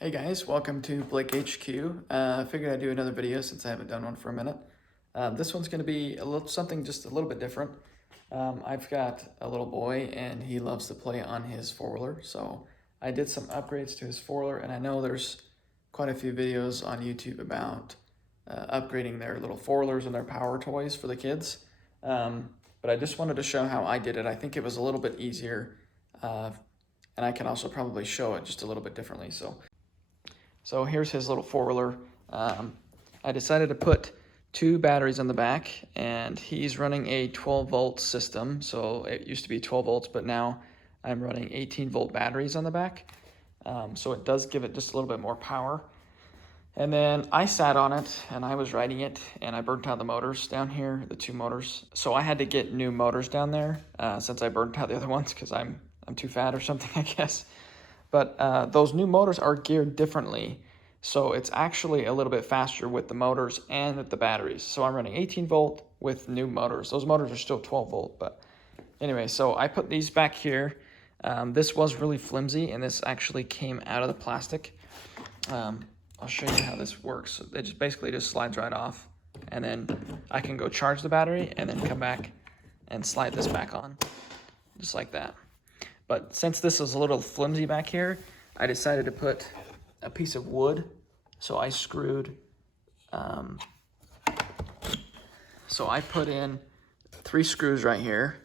Hey guys, welcome to Blake HQ. I figured I'd do another video since I haven't done one for a minute. This one's going to be something just a little bit different. I've got a little boy and he loves to play on his four-wheeler, so I did some upgrades to his four-wheeler, and I know there's quite a few videos on YouTube about upgrading their little four-wheelers and their power toys for the kids. But I just wanted to show how I did it. I think it was a little bit easier, and I can also probably show it just a little bit differently. So here's his little four-wheeler. I decided to put two batteries on the back, and he's running a 12-volt system. So it used to be 12 volts, but now I'm running 18-volt batteries on the back. So it does give it just a little bit more power. And then I sat on it, and I was riding it, and I burnt out the motors down here, the two motors. So I had to get new motors down there since I burnt out the other ones because I'm too fat or something, I guess. But those new motors are geared differently, so it's actually a little bit faster with the motors and with the batteries. So I'm running 18 volt with new motors. Those motors are still 12 volt, but anyway, so I put these back here. This was really flimsy, and this actually came out of the plastic. I'll show you how this works. It just basically just slides right off, and then I can go charge the battery and then come back and slide this back on, just like that. But since this is a little flimsy back here, I decided to put a piece of wood. So I screwed, so I put in 3 screws right here,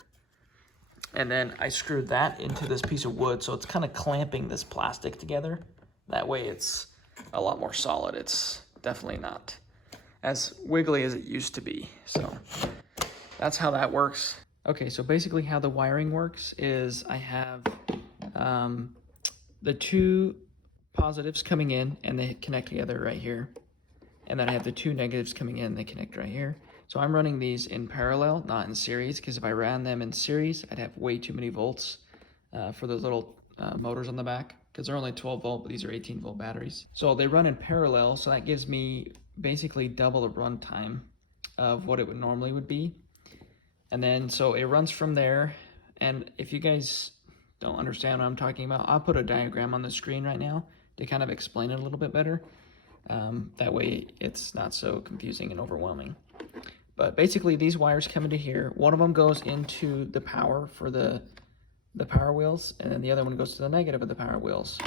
and then I screwed that into this piece of wood. So it's kind of clamping this plastic together. That way it's a lot more solid. It's definitely not as wiggly as it used to be. So that's how that works. Okay, so basically how the wiring works is I have the 2 positives coming in and they connect together right here. And then I have the 2 negatives coming in and they connect right here. So I'm running these in parallel, not in series, because if I ran them in series, I'd have way too many volts for those little motors on the back, because they're only 12 volt, but these are 18 volt batteries. So they run in parallel, so that gives me basically double the run time of what it would normally would be. And then, so it runs from there, and if you guys don't understand what I'm talking about, I'll put a diagram on the screen right now to kind of explain it a little bit better. That way it's not so confusing and overwhelming. But basically these wires come into here. One of them goes into the power for the power wheels, and then the other one goes to the negative of the power wheels.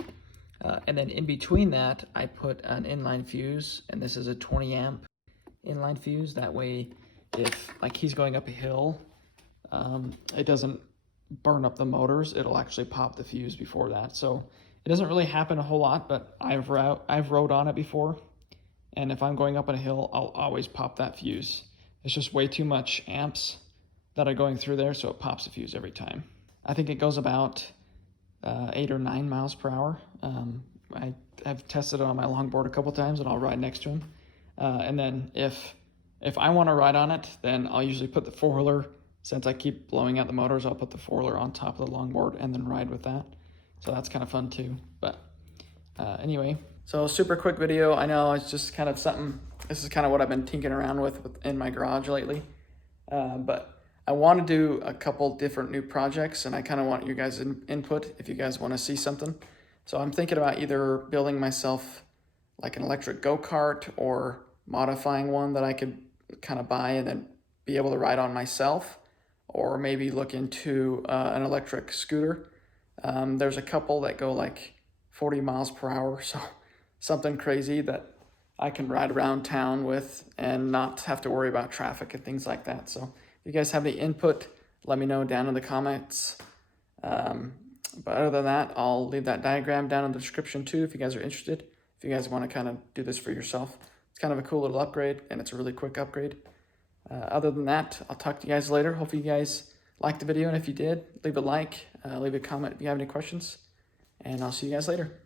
And then in between that, I put an inline fuse, and this is a 20 amp inline fuse. That way, if like he's going up a hill, it doesn't burn up the motors. It'll actually pop the fuse before that. So it doesn't really happen a whole lot, but I've rode on it before, and if I'm going up on a hill, I'll always pop that fuse. It's just way too much amps that are going through there, so it pops the fuse every time. I think it goes about 8 or 9 miles per hour. I've tested it on my longboard a couple times, and I'll ride next to him. And then if I want to ride on it, then I'll usually put the four-wheeler, since I keep blowing out the motors, I'll put the four-wheeler on top of the longboard and then ride with that. So that's kind of fun too. But anyway, so super quick video. I know it's just kind of something, this is kind of what I've been tinkering around with in my garage lately. But I want to do a couple different new projects, and I kind of want your guys' input if you guys want to see something. So I'm thinking about either building myself like an electric go-kart or modifying one that I could kind of buy and then be able to ride on myself, or maybe look into an electric scooter. There's a couple that go like 40 miles per hour, so something crazy that I can ride around town with and not have to worry about traffic and things like that. So if you guys have any input, let me know down in the comments. But other than that, I'll leave that diagram down in the description too if you guys are interested. If you guys want to kind of do this for yourself. It's kind of a cool little upgrade, and it's a really quick upgrade. Other than that, I'll talk to you guys later. Hopefully you guys liked the video, and if you did, leave a like, leave a comment if you have any questions, and I'll see you guys later.